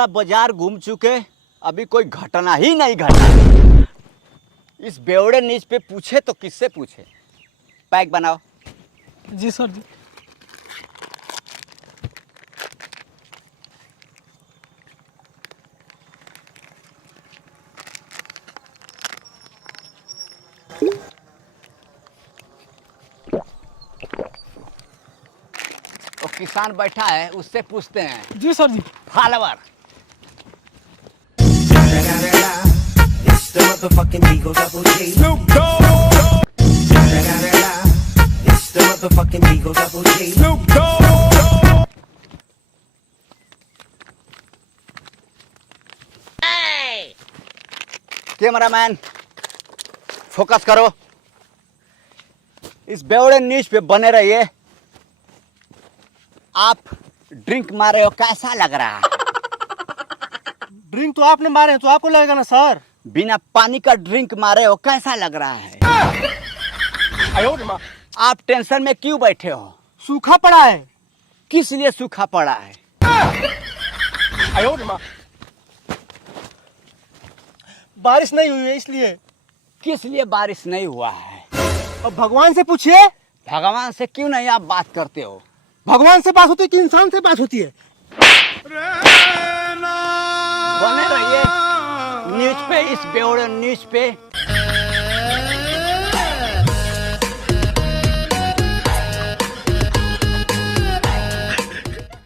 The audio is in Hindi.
पूरा बाजार घूम चुके, अभी कोई घटना ही नहीं घटा। इस बेवड़े नीच पे पूछे तो किससे पूछे। पैक बनाओ। जी सर जी। वो किसान बैठा है, उससे पूछते हैं। जी सर जी। Follower. It's the motherfucking Eagle Double G. Snoop Dogg. It's the motherfucking Eagle Double G. Snoop Dogg. Cameraman focus करो। इस बेवड़े न्यूज पे बने रहिए। आप ड्रिंक मारे हो, कैसा लग रहा है? ड्रिंक तो आपने मारे हैं तो आपको लगेगा ना सर। बिना पानी का ड्रिंक मारे हो, कैसा लग रहा है? आप टेंशन में क्यों बैठे हो? सूखा पड़ा है। किस लिए सूखा पड़ा है? बारिश नहीं हुई है इसलिए। किस लिए बारिश नहीं हुआ है? अब भगवान से पूछिए। भगवान से क्यों नहीं आप बात करते हो? भगवान से बात होती है कि इंसान से बात होती है? बने रहिए न्यूज पे, इस बेवड़े न्यूज पे।